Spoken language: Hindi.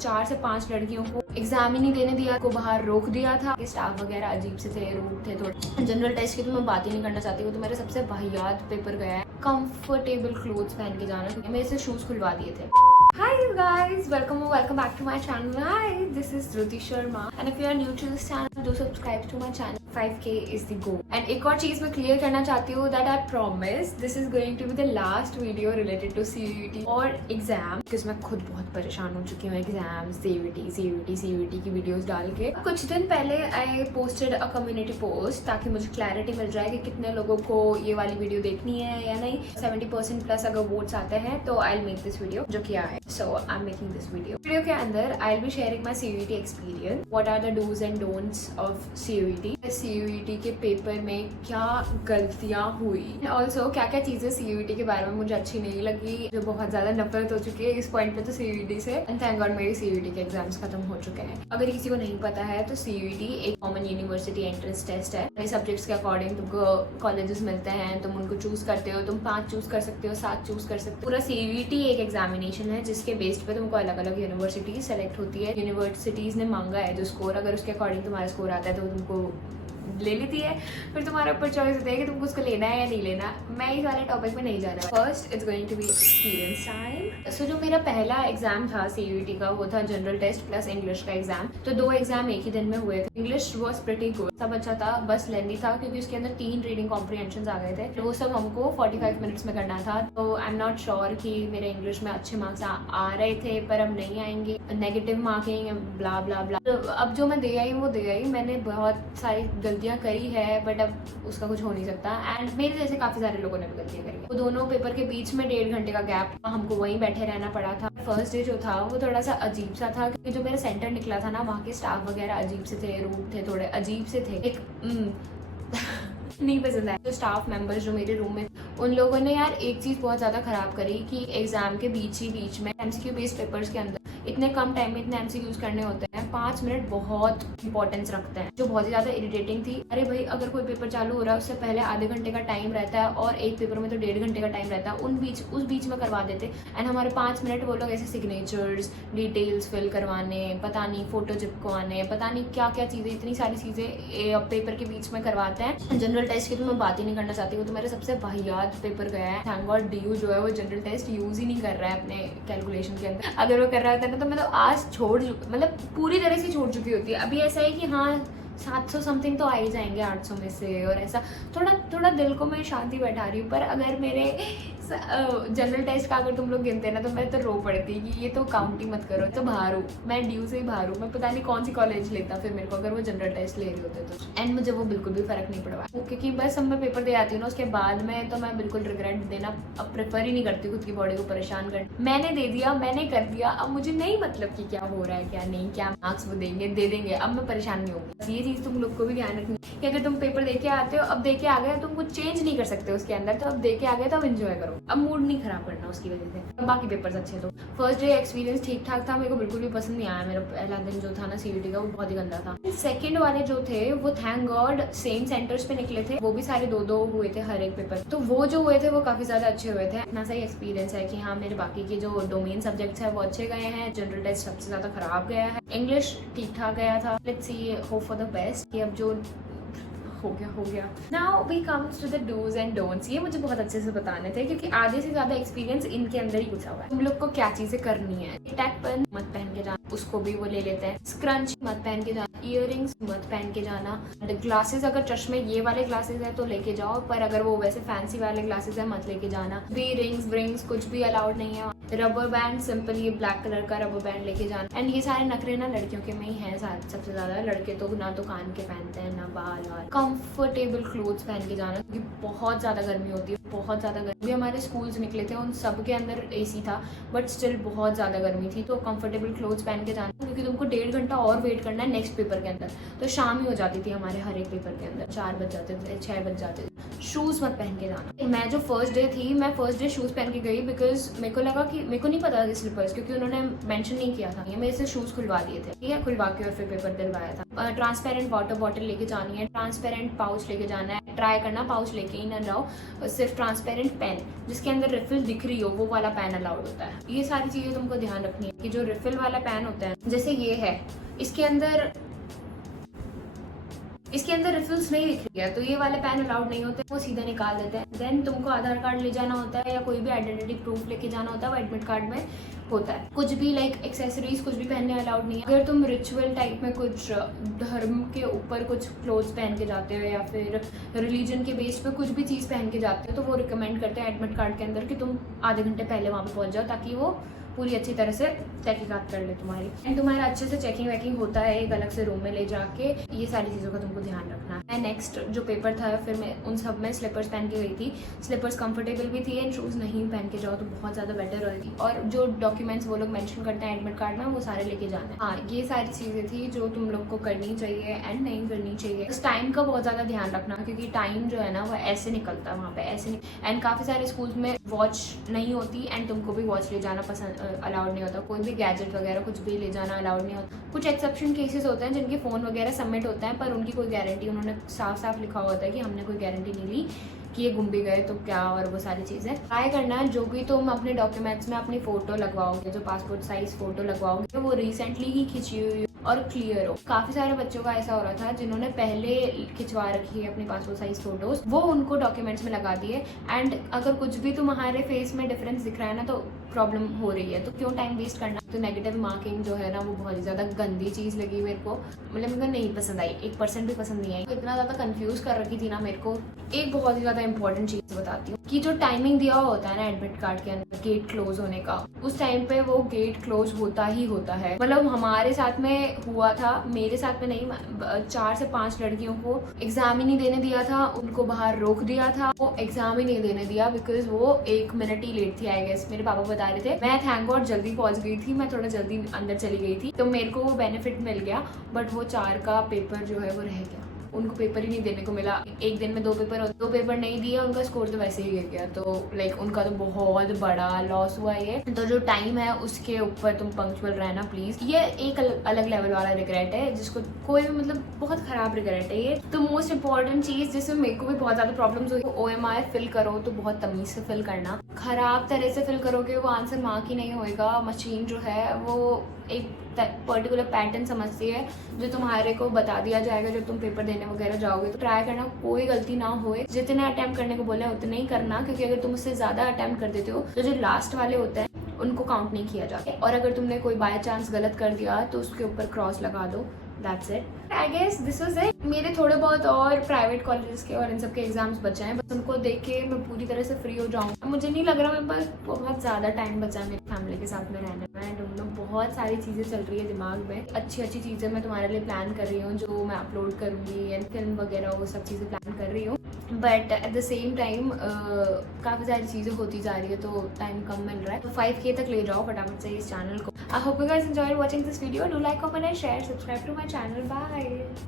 4 से 5 लड़कियों को एग्जाम ही नहीं देने दिया, को बाहर रोक दिया था। स्टाफ वगैरह अजीब से थे, रूड थे थोड़े। जनरल टेस्ट की तो मैं बात ही नहीं करना चाहती, वो तो मेरा सबसे वाहियात पेपर गया है। कंफर्टेबल क्लोथ्स पहन के जाना, क्योंकि मेरे से शूज खुलवा दिए थे। Hi guys, welcome back to my channel. Hi, this is Dhruti Sharma and if you are new to this channel, do subscribe to my channel. 5k is the goal. And एक और चीज मैं क्लियर करना चाहती हूँ that I promise this is going to be the last video related to CUET और एग्जाम, because मैं खुद बहुत परेशान हो चुकी हूँ एग्जाम, CUET की वीडियोस डाल के। कुछ दिन पहले I posted a community post ताकि मुझे क्लैरिटी मिल जाए कि कितने लोगों को ये वाली वीडियो देखनी है या नहीं। 70% प्लस अगर वोट्स आते हैं तो I'll make this video, जो किया है। So I'm making this video. Video के अंदर I'll be sharing my CUET experience. What are the do's and don'ts of CUET? CUET के पेपर में क्या गलतियाँ हुई, ऑल्सो क्या क्या चीजें CUET के बारे में मुझे अच्छी नहीं लगी, जो बहुत ज्यादा नफरत हो चुकी है इस पॉइंट पे तो CUET से। एंड थैंक गॉड मेरी CUET के एग्जाम्स खत्म हो चुके हैं। अगर किसी को नहीं पता है तो CUET एक कॉमन यूनिवर्सिटी एंट्रेंस टेस्ट है। सब्जेक्ट्स के अकॉर्डिंग तुमको कॉलेजेस मिलते हैं, तुम उनको चूज करते हो, तुम 5 चूज कर सकते हो, 7 चूज कर सकते हो। पूरा CUET एक एग्जामिनेशन है जिसके बेस्ड पे तुमको अलग अलग यूनिवर्सिटी सेलेक्ट होती है। यूनिवर्सिटीज ने मांगा है जो स्कोर, अगर उसके अकॉर्डिंग तुम्हारा स्कोर आता है तो तुमको ले लेती है। फिर तुम्हारे ऊपर चॉइस होती है कि तुमको उसको लेना है या नहीं लेना। मैं इस वाले टॉपिक में नहीं जाना। First it's going to be experience time. So जो मेरा पहला एग्जाम था CUET का वो था जनरल टेस्ट प्लस इंग्लिश का एग्जाम। तो 2 एग्जाम एक ही दिन में हुए थे। इंग्लिश वॉज प्रिटी गुड, सब अच्छा था, बस लेंदी था क्योंकि उसके अंदर 3 रीडिंग कॉम्प्रिहेंशन आ गए थे। तो वो सब हमको 45 मिनट्स में करना था। तो आई एम नॉट श्योर कि मेरे इंग्लिश में अच्छे मार्क्स आ रहे थे, पर अब नहीं आएंगे, नेगेटिव मार्किंग ब्ला ब्ला ब्ला। तो अब जो मैं दे आई वो दे आई। मैंने बहुत सारी गलतियां करी है बट अब उसका कुछ हो नहीं सकता। एंड मेरे जैसे काफी सारे लोगों ने भी गलतियां करी है। वो दोनों पेपर के बीच में 1.5 घंटे का गैप, हमको वहीं बैठे रहना पड़ा था। फर्स्ट डे जो था वो थोड़ा सा अजीब सा था क्योंकि जो मेरा सेंटर निकला था ना, वहाँ के स्टाफ वगैरह अजीब से थे, रूड थे, थोड़े अजीब से थे। एक नहीं पसंद आया। जो स्टाफ मेंबर्स जो मेरे रूम में, उन लोगों ने यार एक चीज बहुत ज्यादा खराब करी कि एग्जाम के बीच में MCQ बेस्ड पेपर्स के अंदर इतने कम टाइम में इतने MCQs करने होते हैं। 5 मिनट बहुत इंपॉर्टेंस रखते हैं, जो बहुत ही ज्यादा इरिटेटिंग थी। अरे भाई, अगर कोई पेपर चालू हो रहा है उससे पहले आधे घंटे का टाइम रहता है और एक पेपर में तो 1.5 घंटे का टाइम रहता है। उस बीच में करवा देते। एंड हमारे 5 मिनट वो लोग ऐसे सिग्नेचर्स, डिटेल्स फिल करवाने, पता नहीं फोटो चिपकवाने, पता नहीं क्या क्या चीजें, इतनी सारी चीजें पेपर के बीच में करवाते हैं। जनरल टेस्ट की तो मैं बात ही नहीं करना चाहती, वो तो मेरा सबसे वाहियात पेपर गया है। थैंक गॉड DU जो है वो जनरल टेस्ट यूज ही नहीं कर रहा है अपने कैलकुलेशन के अंदर। अगर वो कर रहा होता ना तो मैं तो आज छोड़, मतलब पूरी तरह से छोड़ चुकी होती है। अभी ऐसा है कि हाँ 700 समथिंग तो आ ही जाएंगे 800 में से, और ऐसा थोड़ा दिल को मैं शांति बैठा रही हूँ। पर अगर मेरे जनरल टेस्ट का अगर तुम लोग गिनते ना तो मैं तो रो पड़ती कि ये तो काउंट ही मत करो। तो बाहर हूँ मैं, DU से ही बाहर हूँ। मैं पता नहीं कौन सी कॉलेज लेता फिर मेरे को अगर वो जनरल टेस्ट ले रही होते तो। एंड मुझे वो बिल्कुल भी फर्क नहीं पड़ा क्योंकि बस अब मैं पेपर दे आती हूँ ना, उसके बाद में तो मैं बिल्कुल रिग्रेट देना अब प्रेफर ही नहीं करती खुद की बॉडी को परेशान कर। मैंने दे दिया, मैंने कर दिया, अब मुझे नहीं मतलब कि क्या हो रहा है क्या नहीं, क्या मार्क्स वो देंगे दे देंगे, अब मैं परेशान नहीं होगी। ये चीज तुम लोग को भी ध्यान रखनी कि अगर तुम पेपर दे के आते हो, अब दे के आ गए, तुम कुछ चेंज नहीं कर सकते उसके अंदर, तो अब दे के आ गए तो अब एंजॉय करो। अब मूड नहीं खराब करना उसकी वजह से। बाकी पेपर्स अच्छे। तो फर्स्ट डे एक्सपीरियंस ठीक ठाक था, मेरे को बिल्कुल भी पसंद नहीं आया। मेरा पहला दिन जो था ना CUET का वो बहुत ही गंदा था। सेकंड वाले जो थे वो थैंक गॉड सेम सेंटर्स पे निकले थे, वो भी सारे 2-2 हुए थे हर एक पेपर। तो वो जो हुए थे वो काफी ज्यादा अच्छे हुए थे। इतना सही एक्सपीरियंस है कि हाँ मेरे बाकी के जो डोमेन सब्जेक्ट्स है वो अच्छे गए हैं। जनरल टेस्ट सबसे ज्यादा खराब गया है। इंग्लिश ठीक ठाक गया था। Let's see, hope for the best कि अब जो हो गया। Now we comes to the dos and don'ts. ये मुझे बहुत अच्छे से बताने थे क्योंकि आधे से ज्यादा एक्सपीरियंस इनके अंदर ही घुसा हुआ है। तुम लोग को क्या चीजें करनी है। टैग पेन मत पहन के जाना, उसको भी वो ले लेते हैं। स्क्रंच मत पहन के जाना, इयररिंग्स मत पहन के जाना। ग्लासेस, अगर चश्मे ये वाले ग्लासेस है तो लेके जाओ, पर अगर वो वैसे फैंसी वाले ग्लासेस है मत लेके जाना। भी रिंग्स कुछ भी अलाउड नहीं है। रबर बैंड, सिंपल ये ब्लैक कलर का रबर बैंड लेके जाना। एंड ये सारे नखरे ना लड़कियों के में ही है सबसे ज्यादा। लड़के तो ना तो कान के पहनते हैं ना बाल। और कंफर्टेबल क्लोथ्स पहन के जाना क्योंकि बहुत ज्यादा गर्मी होती है, बहुत ज्यादा गर्मी। हमारे स्कूल्स निकले थे उन सब के अंदर AC था बट स्टिल बहुत ज्यादा गर्मी थी। तो कंफर्टेबल क्लोथ्स पहन के जाना क्योंकि तुमको 1.5 घंटा और वेट करना है नेक्स्ट पेपर के अंदर। तो शाम ही हो जाती थी हमारे हर एक पेपर के अंदर, 4 बज जाते थे, 6 बज जाते थे। शूज मत पहन के जाना। मैं जो फर्स्ट डे थी, मैं फर्स्ट डे शूज पहन के गई बिकॉज मेरे को लगा कि मेरे को नहीं पता था स्लीपर्स, क्योंकि उन्होंने मेंशन नहीं किया था। ये मेरे से शूज खुलवा दिए थे, ठीक है, खुलवा के और फिर पेपर दिलवाया था। ट्रांसपेरेंट वाटर बॉटल लेके जानी है, ट्रांसपेरेंट पाउच लेके जाना है, ट्राई करना पाउच लेके ही ना जाओ, सिर्फ ट्रांसपेरेंट पेन जिसके अंदर रिफिल दिख रही हो वो वाला पेन अलाउड होता है। ये सारी चीजें तुमको ध्यान रखनी है कि जो रिफिल वाला पेन होता है, जैसे ये है, इसके अंदर रिफिल्स नहीं दिख रही है तो ये वाले पेन अलाउड नहीं होते, वो सीधा निकाल देते हैं। देन तुमको आधार कार्ड ले जाना होता है या कोई भी आइडेंटिटी प्रूफ लेके जाना होता है, वो एडमिट कार्ड में होता है। कुछ भी लाइक एक्सेसरीज कुछ भी पहनने अलाउड नहीं है। अगर तुम रिचुअल टाइप में कुछ धर्म के ऊपर कुछ क्लोथ्स पहन के जाते हो या फिर रिलीजन के बेस पे कुछ भी चीज़ पहन के जाते हो तो वो रिकमेंड करते हैं एडमिट कार्ड के अंदर कि तुम आधे घंटे पहले वहाँ पे पहुँच जाओ ताकि वो पूरी अच्छी तरह से तहकीकात कर ले तुम्हारी। एंड तुम्हारा अच्छे से चेकिंग वेकिंग होता है एक अलग से रूम में ले जाके। ये सारी चीज़ों का तुमको ध्यान रखना है। नेक्स्ट जो पेपर था फिर मैं उन सब में स्लीपर्स पहन के गई थी। स्लीपर्स कंफर्टेबल भी थी एंड शूज़ नहीं पहन के जाओ तो बहुत ज़्यादा बेटर होगी। और जो डॉक्यूमेंट्स वो लोग मेंशन करते हैं एडमिट कार्ड में वो सारे लेके जाना है। हाँ, ये सारी चीज़ें थी जो तुम लोग को करनी चाहिए एंड नहीं करनी चाहिए। उस टाइम का बहुत ज़्यादा ध्यान रखना क्योंकि टाइम जो है ना वो ऐसे निकलता है वहाँ पे, ऐसे नहीं। एंड काफ़ी सारे स्कूल्स में वॉच नहीं होती एंड तुमको भी वॉच ले जाना पसंद अलाउड नहीं होता। कोई भी गैजेट वगैरह कुछ भी ले जाना अलाउड नहीं होता। कुछ एक्सेप्शन केसेस होते हैं जिनके फ़ोन वगैरह सबमिट होते हैं पर उनकी कोई गारंटी, उन्होंने साफ साफ लिखा होता है कि हमने कोई गारंटी नहीं ली कि ये गुम भी गए तो क्या, और वो सारी चीज़ें ट्राई करना है। जो भी तुम अपने डॉक्यूमेंट्स में अपनी फ़ोटो लगवाओगे, जो पासपोर्ट साइज़ फ़ोटो लगवाओगे तो वो रिसेंटली ही खिंची हुई और क्लियर हो। काफ़ी सारे बच्चों का ऐसा हो रहा था जिन्होंने पहले खिंचवा रखी है अपनी पासपोर्ट साइज फोटोज, वो उनको डॉक्यूमेंट्स में लगा दिए। एंड अगर कुछ भी तुम्हारे फेस में डिफरेंस दिख रहा है ना तो प्रॉब्लम हो रही है, तो क्यों टाइम वेस्ट करना। तो नेगेटिव मार्किंग जो है ना वो बहुत ही ज़्यादा गंदी चीज़ लगी मेरे को, मतलब मेरे को नहीं पसंद आई, 1% भी पसंद नहीं आई। तो इतना ज़्यादा कंफ्यूज कर रखी थी ना मेरे को। एक बहुत ही ज़्यादा इंपॉर्टेंट चीज़ बताती हूँ कि जो टाइमिंग दिया होता है ना एडमिट कार्ड के अंदर गेट क्लोज होने का, उस टाइम पे वो गेट क्लोज होता ही होता है। मतलब हमारे साथ में हुआ था, मेरे साथ में नहीं, 4 से 5 लड़कियों को एग्जाम ही नहीं देने दिया था, उनको बाहर रोक दिया था। वो एग्जाम ही नहीं देने दिया बिकॉज वो 1 मिनट ही लेट थी आई गेस। मेरे पापा बता रहे थे, मैं थैंक गॉड जल्दी पहुंच गई थी, मैं थोड़ा जल्दी अंदर चली गई थी तो मेरे को वो बेनिफिट मिल गया। बट वो 4 का पेपर जो है वो रह गया, उनको पेपर ही नहीं देने को मिला। एक दिन में 2 पेपर नहीं दिए, उनका स्कोर तो वैसे ही गिर गया। तो लाइक उनका तो बहुत बड़ा लॉस हुआ ये। तो जो टाइम है उसके ऊपर तुम पंक्चुअल रहना प्लीज। ये एक अलग लेवल वाला रिग्रेट है जिसको कोई भी, मतलब बहुत खराब रिग्रेट है ये। तो मोस्ट इंपॉर्टेंट चीज जिसमें मेरे को भी बहुत ज्यादा प्रॉब्लम्स हुई, OMR फिल करो तो बहुत तमीज से फिल करना। खराब तरह से फिल करोगे वो आंसर मार्क ही नहीं होएगा। मशीन जो है वो एक पर्टिकुलर पैटर्न समझती है जो तुम्हारे को बता दिया जाएगा जब तुम पेपर देने वगैरह जाओगे। तो ट्राई करना कोई गलती ना होए, जितने अटेम्प्ट करने को बोले उतने ही करना, क्योंकि अगर तुम उससे ज्यादा अटेम्प्ट कर देते हो तो जो लास्ट वाले होते हैं उनको काउंट नहीं किया जाता। और अगर तुमने कोई बाय चांस गलत कर दिया तो उसके ऊपर क्रॉस लगा दो। That's it. I guess this was it. मेरे थोड़े बहुत और प्राइवेट कॉलेजेस के और इन सब के एग्जाम्स बचे हैं, बस उनको देख के मैं पूरी तरह से फ्री हो जाऊँ। मुझे नहीं लग रहा मेरे पास बहुत ज़्यादा टाइम बचा है मेरी फैमिली के साथ में रहने में। एंड उन बहुत सारी चीज़ें चल रही है दिमाग में, अच्छी अच्छी चीज़ें मैं तुम्हारे लिए प्लान कर रही हूँ जो मैं अपलोड करूँगी एंड फिल्म वगैरह वो सब चीज़ें प्लान कर रही हूँ। But at the same time काफ़ी सारी चीज़ें होती जा रही है तो टाइम कम मिल रहा है। तो 5K तक ले जाओ फटाफट से इस चैनल को। I hope you guys enjoyed watching this video. Do like, comment and share, subscribe to my channel. Bye.